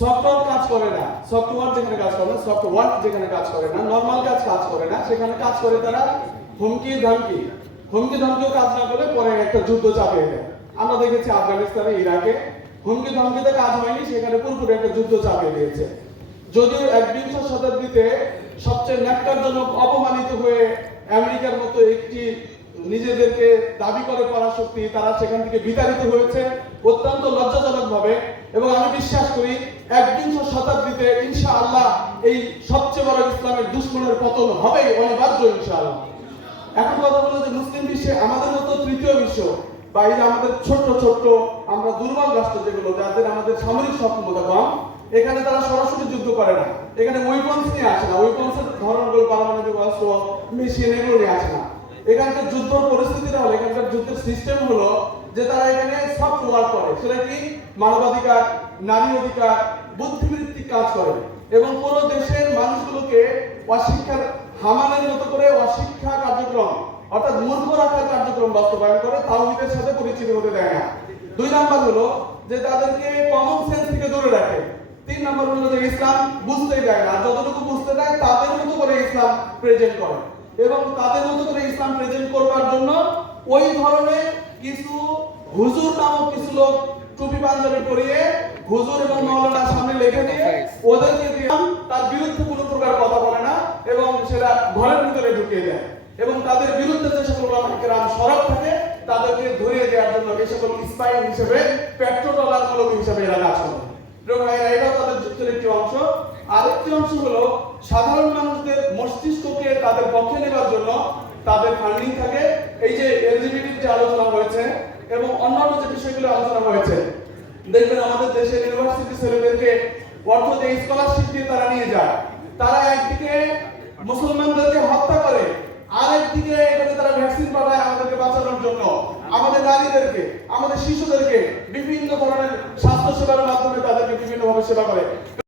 Software কাজ করে না, সফটওয়্যার যেখানে কাজ করে না, সফটওয়্যার যেখানে কাজ করে না, নরমাল কাজ করে না, সেখানে কাজ করে তারা হুমকি ধমকিও কাজ না করলে পরে একটা যুদ্ধ চাপিয়ে দেয়। আমরা দেখেছি আফগানিস্তানে, ইরাকে হুমকি ধমকিতে কাজ হয়নি, সেখানে পুরোপুরি একটা যুদ্ধ চাপিয়ে দিয়েছে। যদিও 21শ শতাব্দীতে সবচেয়ে ন্যাক্কারজনক অপমানিত হয়ে আমেরিকার মতো একটি নিজেদেরকে দাবি করে পরাশক্তি, তারা সেখান থেকে বিতাড়িত হয়েছে অত্যন্ত লজ্জাজনক ভাবে। এবং আমি বিশ্বাস করি 21শ শতাব্দীতে ইনশাআল্লাহ এই সবচেয়ে বড় ইসলামের দুশ্মনের পতন হবে অনিবার্য ইনশাআল্লাহ। এখন কথা হলো যে মুসলিম বিশ্বে আমাদের মতো তৃতীয় বিশ্ব বা এই যে আমাদের ছোট্ট আমরা দুর্বল রাষ্ট্র যেগুলো, যাদের আমাদের সামরিক সক্ষমতা কম, এখানে তারা সরাসরি যুদ্ধ করে না, এখানে ওয়েপন্স নিয়ে আসে না, ওয়েপন্সের ধরনগুলো পারমাণবিক অস্ত্র, মেশিন এগুলো নিয়ে আসে না। এখানকার যুদ্ধ পরিস্থিতিটা হলো, এখানকার যুদ্ধের সিস্টেম হলো যে তারা এখানে সফট ওয়ার করে। সেটা কি? মানবাধিকার, নারী অধিকার, বুদ্ধিবৃত্তিক কাজ করে এবং পুরো দেশের মানুষগুলোকে অশিক্ষার হামানের মতো করে অশিক্ষা কার্যক্রম অর্থাৎ মূর্খ রাখার কার্যক্রম বাস্তবায়ন করে, তাওহীদের সাথে পরিচিত হতে দেয় না। 2 নাম্বার হলো যে তাদেরকে কমন সেন্স থেকে দূরে রাখে। 3 নাম্বার হলো যে ইসলাম বুঝতেই দেয় না, যতটুকু বুঝতে দেয় তাদের মতো করে ইসলাম প্রেজেন্ট করে এবং তাদের মতো করে ইসলাম প্রেজেন্ট করবার জন্য ওই ধরনের কিছু হুজুর নামক কিছু লোক টুপি পাঞ্জাবি পরিয়ে হুজুর এবং মাওলানার সামনে লিখে দিয়ে ওদেরকে দিয়ে তার বিরুদ্ধে কোনো প্রকার কথা বলে না এবং সেটা ঘরের ভিতরে ঢুকিয়ে দেয় এবং তাদের বিরুদ্ধে যে সকল ওলামায়ে সরব থাকে তাদেরকে ধরিয়ে দেওয়ার জন্য এই সকল স্পাই হিসেবে, পেট্রোডলার মূলক হিসেবে এরা কাজ করে। এটাও তাদের যুদ্ধের একটি অংশ। আরেকটি অংশ হলো সাধারণ মানুষদের মস্তিষ্ককে তাদের পক্ষে নেবার জন্য তাদের ফান্ডিং থাকে। এই যে এলজিবিটির যে আলোচনা হয়েছে এবং অন্যান্য যে বিষয়গুলো আলোচনা হয়েছে, দেখবেন আমাদের দেশের ইউনিভার্সিটি ছেলেদেরকে অর্থ দিয়ে স্কলারশিপ দিয়ে তারা নিয়ে যায়। তারা একদিকে মুসলমানদেরকে হত্যা করে, আরেকদিকে এখানে তারা ভ্যাকসিন পাঠায় আমাদেরকে বাঁচানোর জন্য, আমাদের নারীদেরকে, আমাদের শিশুদেরকে বিভিন্ন ধরনের স্বাস্থ্য সেবার মাধ্যমে তাদেরকে বিভিন্নভাবে সেবা করে।